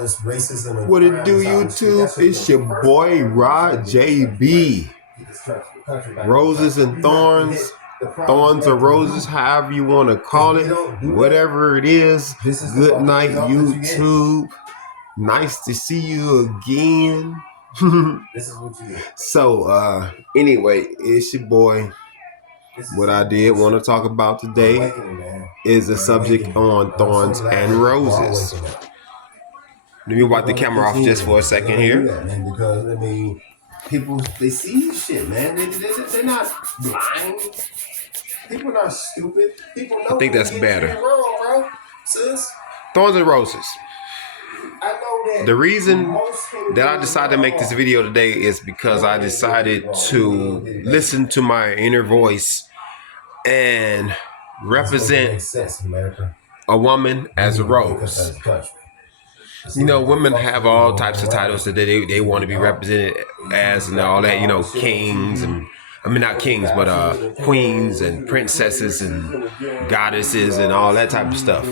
this racism and What it do, YouTube? It's your boy Rod JB. Roses and thorns. Thorns or roses, however you want to call it. Whatever it is. Good night, YouTube. Nice to see you again. So, anyway, it's your boy. What I did want to talk about today is a subject on thorns and roses. Let me wipe the camera off just for a second here. Because, I mean, people, they see shit, man. They're not blind. People are not stupid. People know. I think that's better. Wrong, bro. Sis. Thorns and roses. I know that. The reason that I decided to make this video today is because I decided to listen to my inner voice and represent a woman as a rose. You know, women have all types of titles that they want to be represented as and all that, you know, kings and, I mean, not kings, but queens and princesses and goddesses and all that type of stuff.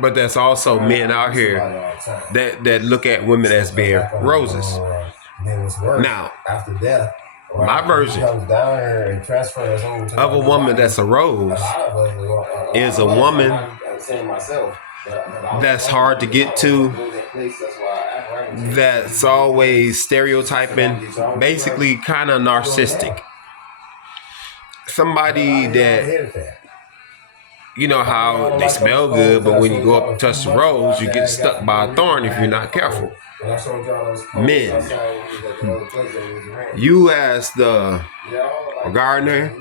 But there's also men out here that look at women as being roses. Now, my version of a woman that's a rose is a woman that's hard to get to, that's always stereotyping, basically kind of narcissistic. Somebody that, you know how they smell good, but when you go up and touch the rose, you get stuck by a thorn if you're not careful. Men, you as the gardener,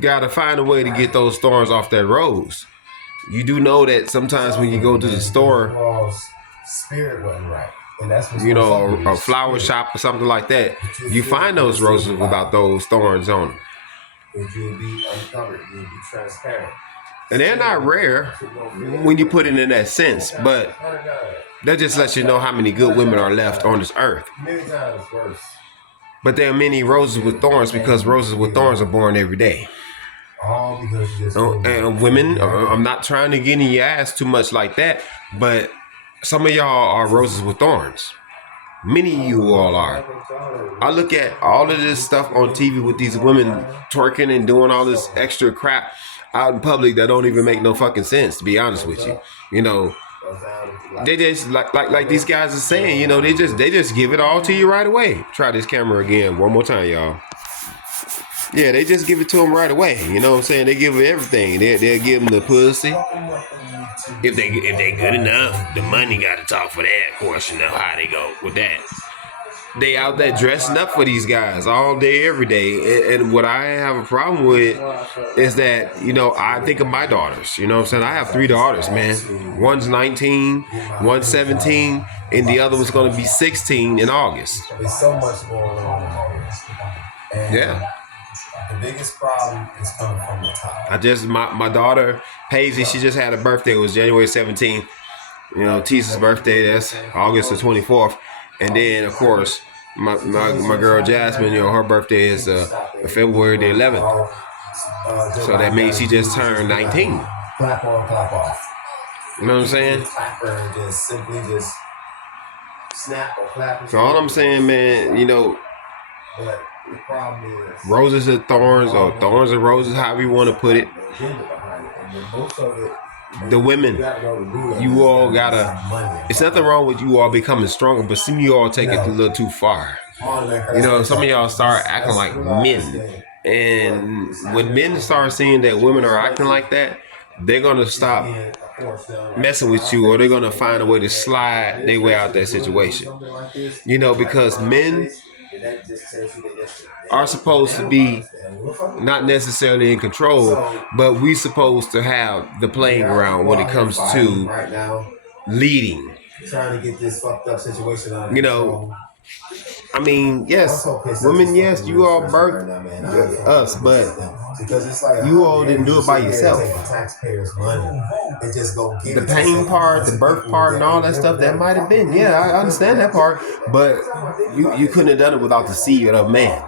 gotta find a way to get those thorns off that rose. You do know that sometimes when you go to the store, you know, a flower shop or something like that, you find those roses without those thorns on them. You'll be uncovered, you'll be transparent. And they're not rare when you put it in that sense, but that just lets you know how many good women are left on this earth. But there are many roses with thorns because roses with thorns are born every day. And women, I'm not trying to get in your ass too much like that, but some of y'all are roses with thorns. Many of you all are. I look at all of this stuff on TV with these women twerking and doing all this extra crap out in public that don't even make no fucking sense, to be honest with you. You know, they just like these guys are saying, you know, they just give it all to you right away. Try this camera again one more time, y'all. Yeah, they just give it to them right away. You know what I'm saying? They give it everything. They'll give them the pussy. If they good enough, the money got to talk for that. Of course, you know how they go with that. They out there dressing up for these guys all day, every day. And what I have a problem with is that, you know, I think of my daughters. You know what I'm saying? I have 3 daughters, man. One's 19, one's 17, and the other one's going to be 16 in August. There's so much going on in August. Yeah. The biggest problem is coming from the top. My daughter, Paisley, she just had a birthday. It was January 17th. You know, Tisa's birthday, that's August the 24th. And then, of course, my girl Jasmine, you know, her birthday is February the 11th. So that means she just turned 19. Clap on, clap off. You know what I'm saying? Just simply just snap or clap. So all I'm saying, man, you know, but the problem is roses and thorns, or thorns and roses, however you want to put it. The women, you all gotta, it's nothing wrong with you all becoming stronger, but some of you all take it a little too far. You know, some of y'all start acting like men. And when men start seeing that women are acting like that, they're gonna stop messing with you, or they're gonna find a way to slide their way out that situation. You know, because men are supposed to be not necessarily in control, but we supposed to have the playing ground when it comes to leading. Trying to get this fucked up situation on. You know, I mean, yes, women, yes, you all birthed us, but you all didn't do it by yourself. The pain part, the birth part, and all that stuff, that might have been, yeah, I understand that part, but you couldn't have done it without the seed of a man.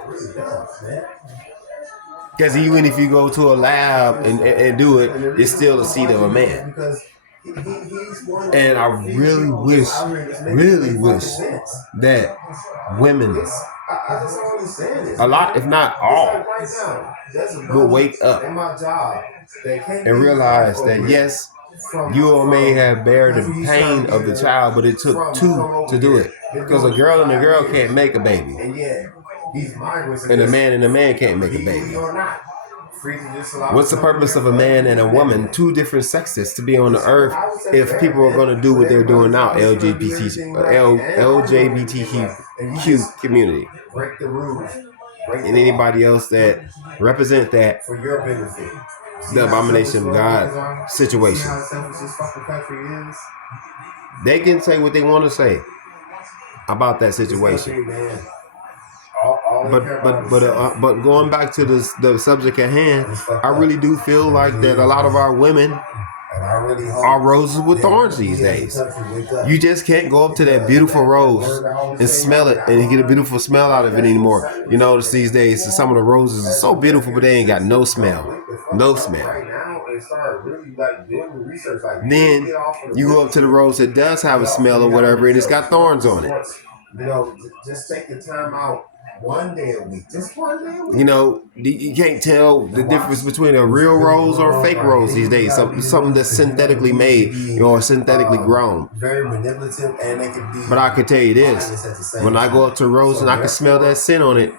Because even if you go to a lab and do it, it's still the seed of a man. And I really wish that women, a lot, if not all, will wake up and realize that yes, you may have bear the pain of the child, but it took two to do it. Because a girl and a girl can't make a baby, and a man can't make a baby. What's the purpose of a man and a woman, two different sexes, to be on the earth if people are going to do what they're doing now, LGBTQ community, and anybody else that represent that the abomination of God situation? They can say what they want to say about that situation. But going back to the subject at hand, I really do feel like that a lot of our women are roses with thorns these days. You just can't go up to that beautiful rose and smell it and get a beautiful smell out of it anymore. You notice these days some of the roses are so beautiful, but they ain't got no smell. No smell. Then you go up to the rose that does have a smell or whatever, and it's got thorns on it. Just take the time out. One day a week, just one day a week. You can't tell the difference between a real rose or a fake rose these days. Something that's synthetically made or synthetically grown. Very manipulative, and they can be. But I can tell you this: when I go up to a rose and I can smell that scent on it,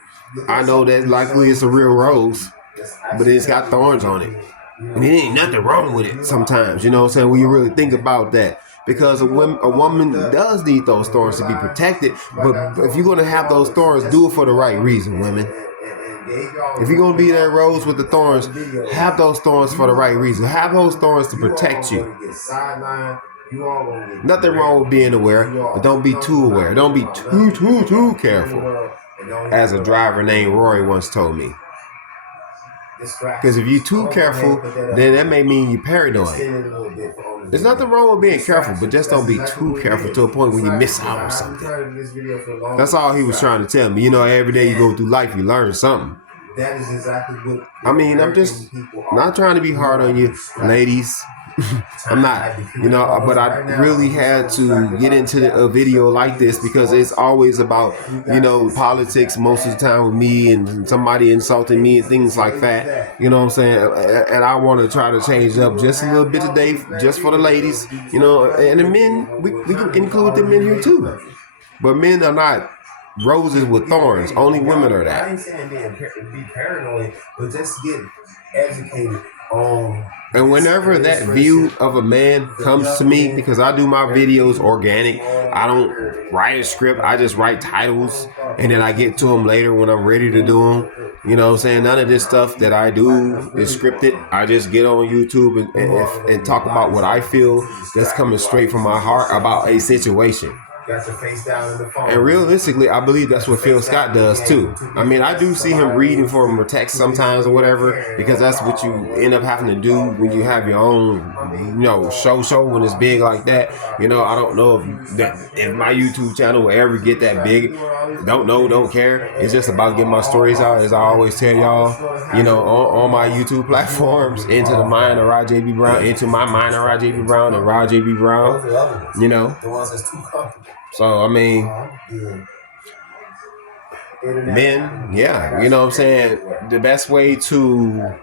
I know that likely it's a real rose, but it's got thorns on it, and it ain't nothing wrong with it. Sometimes, you know what I'm saying? When you really think about that. Because a woman does need those thorns to be protected. But if you're going to have those thorns, do it for the right reason, women. If you're going to be that rose with the thorns, have those thorns for the right reason. Have those thorns to protect you. Nothing wrong with being aware, but don't be too aware. Don't be too careful. As a driver named Rory once told me. Because if you're too careful, then that may mean you're paranoid. There's nothing wrong with being careful, but just don't be too careful to a point where you miss out on something. That's all he was trying to tell me. Every day you go through life, you learn something. I'm just not trying to be hard on you, ladies. I'm not, but I really had to get into a video like this because it's always about, politics most of the time with me and somebody insulting me and things like that. You know what I'm saying? And I want to try to change up just a little bit today, just for the ladies, and the men, we can include the men here too. But men are not roses with thorns. Only women are that. I ain't saying be paranoid, but just get educated on. And whenever that view of a man comes to me, because I do my videos organic, I don't write a script, I just write titles, and then I get to them later when I'm ready to do them. You know what I'm saying? None of this stuff that I do is scripted. I just get on YouTube and talk about what I feel that's coming straight from my heart about a situation. Got your face down in the phone. And realistically, I believe that's what Phil Scott does too. I do see him reading from a text sometimes or whatever, because that's what you end up having to do when you have your own, show when it's big like that. I don't know if my YouTube channel will ever get that big. Don't know, don't care. It's just about getting my stories out, as I always tell y'all. On my YouTube platforms, into the mind of Rod J.B. Brown, into my mind of Rod J.B. Brown and Rod J.B. Brown. The ones that's too comfortable. So, men, yeah, you know what I'm saying? The best way to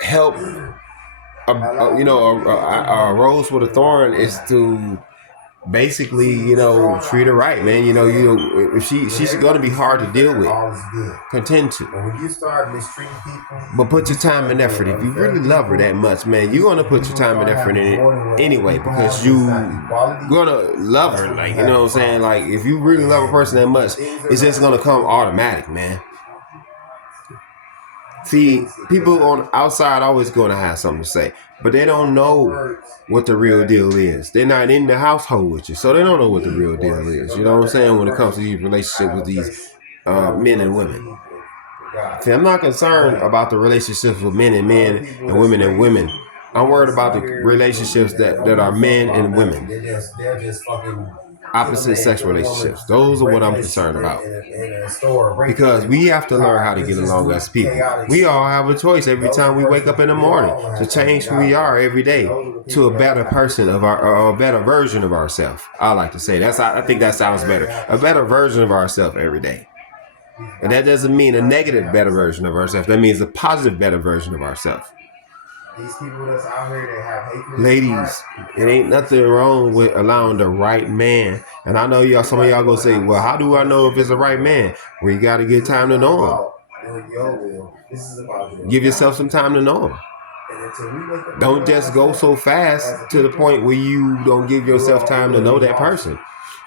help a rose with a thorn is to basically, treat her right, man. If she's going to be hard to deal with, contend to. But put your time and effort. If you really love her that much, man, you're going to put your time and effort in it anyway, because you're going to love her. Like, you know what I'm saying? Like, if you really love a person that much, it's just going to come automatic, man. See, people on outside always going to have something to say, but they don't know what the real deal is. They're not in the household with you, so they don't know what the real deal is. You know what I'm saying? When it comes to these relationships with these men and women. See, I'm not concerned about the relationships with men and women and women. I'm worried about the relationships that are men and women. They're just fucking opposite sex relationships. Those are what I'm concerned about. Because we have to learn how to get along as people. We all have a choice every time we wake up in the morning to change who we are every day to a better person of our, or a better version of ourselves. I like to say I think that sounds better. A better version of ourselves every day. And that doesn't mean a negative better version of ourselves. That means a positive better version of ourselves. These people that's out here that have hatred. Ladies, it ain't nothing wrong with allowing the right man. And I know y'all, some of y'all gonna say, well, how do I know if it's the right man? Well, you gotta get time to know him. Give yourself some time to know him. Don't just go so fast to the point where you don't give yourself time to know that person.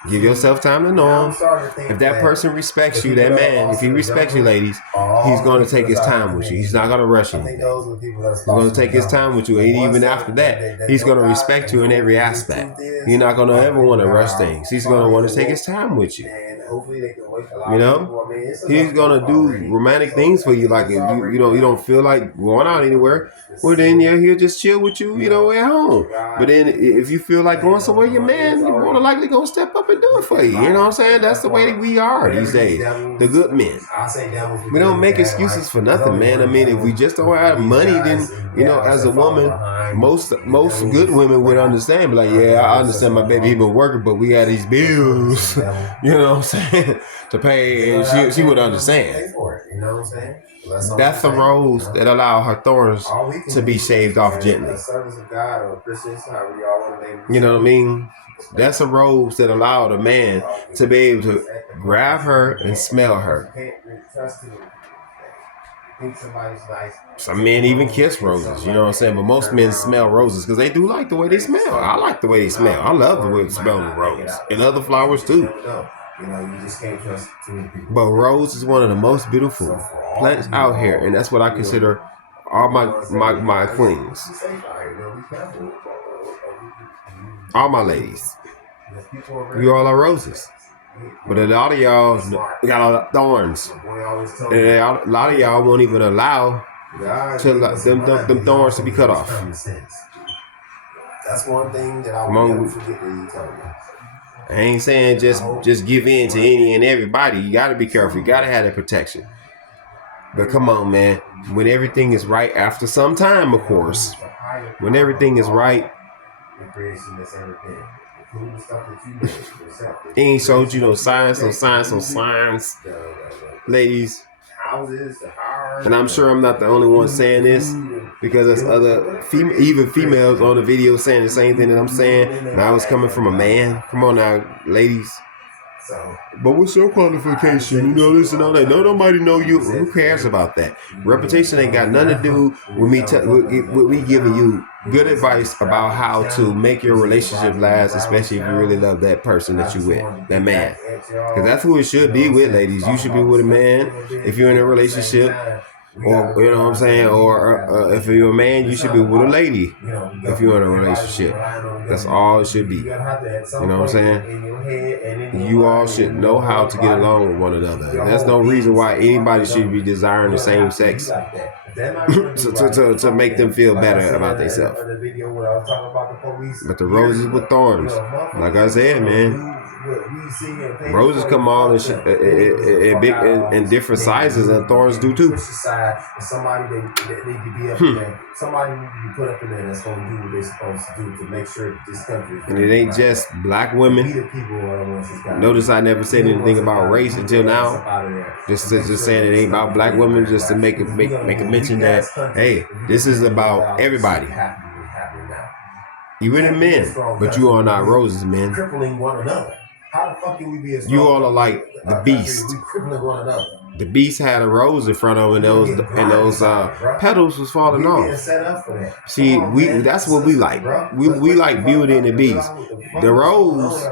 Give yourself time to know him. If that person respects you, that man, if he respects you, ladies, he's going to take his time with you. He's not going to rush you. He's going to take his time with you. And even after that, he's going to respect you in every aspect. You're not going to ever want to rush things. He's going to want to take his time with you. You know, he's going to do romantic things for you. Like if you don't feel like going out anywhere, well then yeah, he'll just chill with you, at home. But then if you feel like going somewhere, your man more than likely gonna step up and do it for you. You know what I'm saying? That's the way that we are these days. The good men. We don't make excuses for nothing, man. I mean, if we just don't have money, then as a woman, most good women would understand. Like, yeah, I understand my baby, he been working, but we got these bills, you know what I'm saying, to pay, and she would understand. You know what I'm saying? That's the rose that allow her thorns to be shaved off gently. You know what I mean? That's a rose that allowed a man to be able to grab her and smell her. Some men even kiss roses, you know what I'm saying? But most men smell roses because they do like the way they smell. I like the way they smell. I love the way they smell the rose. And other flowers too. You just can't trust too many people. But rose is one of the most beautiful plants out here, and that's what I consider all my queens. All my ladies. You all are roses. But a lot of y'all got thorns. And a lot of y'all won't even allow them thorns to be cut off. That's one thing that I won't forget that you told me. I ain't saying just give in to any and everybody. You got to be careful. You got to have that protection. But come on, man. When everything is right, after some time, of course, when everything is right, he ain't showed you no signs. Ladies. And I'm sure I'm not the only one saying this, because there's other even females on the video saying the same thing that I'm saying. And I was coming from a man. Come on now, ladies. But what's your qualification? This and all that. No, nobody know you. Who cares about that? Reputation ain't got nothing to do with me giving you good advice about how to make your relationship last, especially if you really love that person that you with, that man. Because that's who it should be with, ladies. You should be with a man if you're in a relationship. Or, you know what I'm saying? Or if you're a man, you should be with a lady if you're in a relationship. That's all it should be. You know what I'm saying? You all should know how to get along with one another. There's no reason why anybody should be desiring the same sex to make them feel better about themselves. But the roses with thorns, like I said, man. Roses come all in different sizes, and thorns do too. Somebody need to be put up in there that's going to do what they're supposed to do to make sure this country. And it ain't just black women. Notice I never said anything about race until now. Just saying it ain't about black women, just to make a mention that, hey, this is about everybody. Even the men, but you are not roses, men. Crippling one another. How the fuck can we be you all are like the beast. The beast had a rose in front of him, and those petals was falling off. See, that's what we like. We like Beauty and the Beast. The rose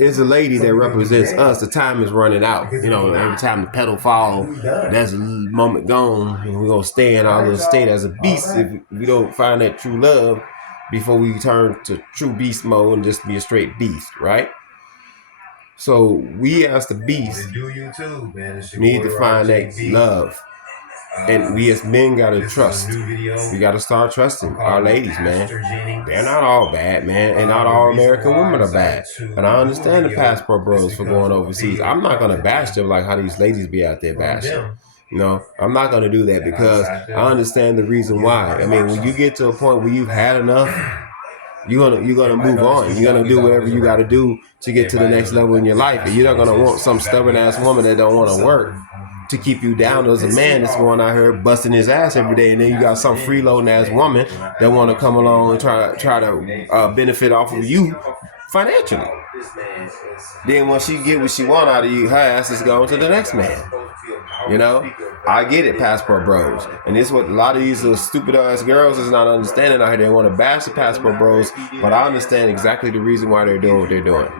is a lady that represents us. The time is running out. Every time the petal fall, that's a moment gone, and we're gonna stay in our little state as a beast if we don't find that true love before we turn to true beast mode and just be a straight beast, right? So we as the beast need to find that love. And we as men gotta trust. We gotta start trusting our ladies, man. They're not all bad, man, and not all American women are bad. And I understand the passport bros for going overseas. I'm not gonna bash them like how these ladies be out there bashing. You know, I'm not gonna do that because I understand the reason why. I mean, when you get to a point where you've had enough, you're gonna move on. You're gonna do whatever you got to do to get to the next level in your life, and you're not gonna want some stubborn ass woman that don't want to work to keep you down as a man that's going out here busting his ass every day, and then you got some freeloading ass woman that want to come along and try to benefit off of you financially. Then once she get what she want out of you, her ass is going to the next man. You know, I get it, passport bros, and this is what a lot of these little stupid ass girls is not understanding out here. They want to bash the passport bros, but I understand exactly the reason why they're doing what they're doing.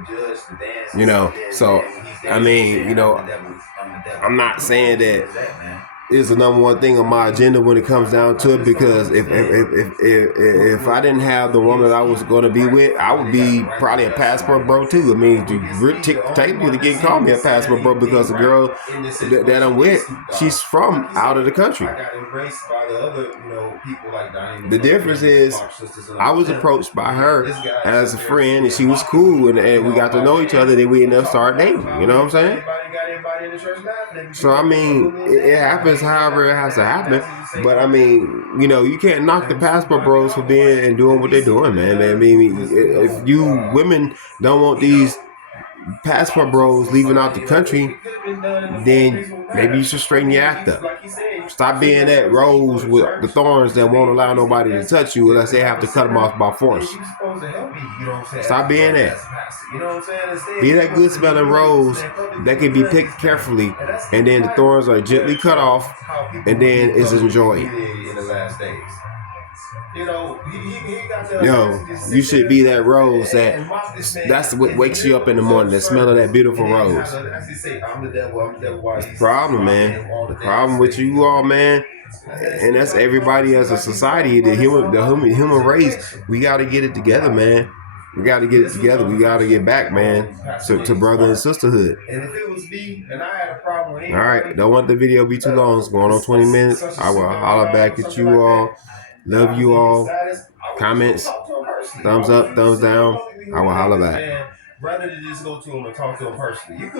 You know, so I mean, you know, I'm not saying that is the number one thing on my agenda when it comes down to it, because if I didn't have the woman that I was going to be with, I would be probably a passport bro too. I mean, technically getting called me a passport bro because the girl that I'm with, she's from out of the country. The difference is I was approached by her as a friend, and she was cool, and we got to know each other, then we ended up starting dating. You know what I'm saying? So I mean, it happens however it has to happen. But I mean, you know, you can't knock the passport bros for being and doing what they're doing, man. I mean, if you women don't want these passport bros leaving out the country, then maybe you should straighten your act up. Stop being that rose with the thorns that won't allow nobody to touch you unless they have to cut them off by force. Stop being that. Be that good smelling rose that can be picked carefully, and then the thorns are gently cut off, and then it's enjoyed. Yo, you should be that rose that's what wakes you up in the morning, the smell of that beautiful rose. That's the problem, man. The problem with you all, man, and that's everybody as a society, the human race, we got to get it together, man. We got to get it together. We got to get back, man, to brother and sisterhood. All right, don't want the video to be too long. It's going on 20 minutes. I will holler back at you all. Love you all. Comments, thumbs up, thumbs down. I will holler back. Rather than just go to him and talk to him personally.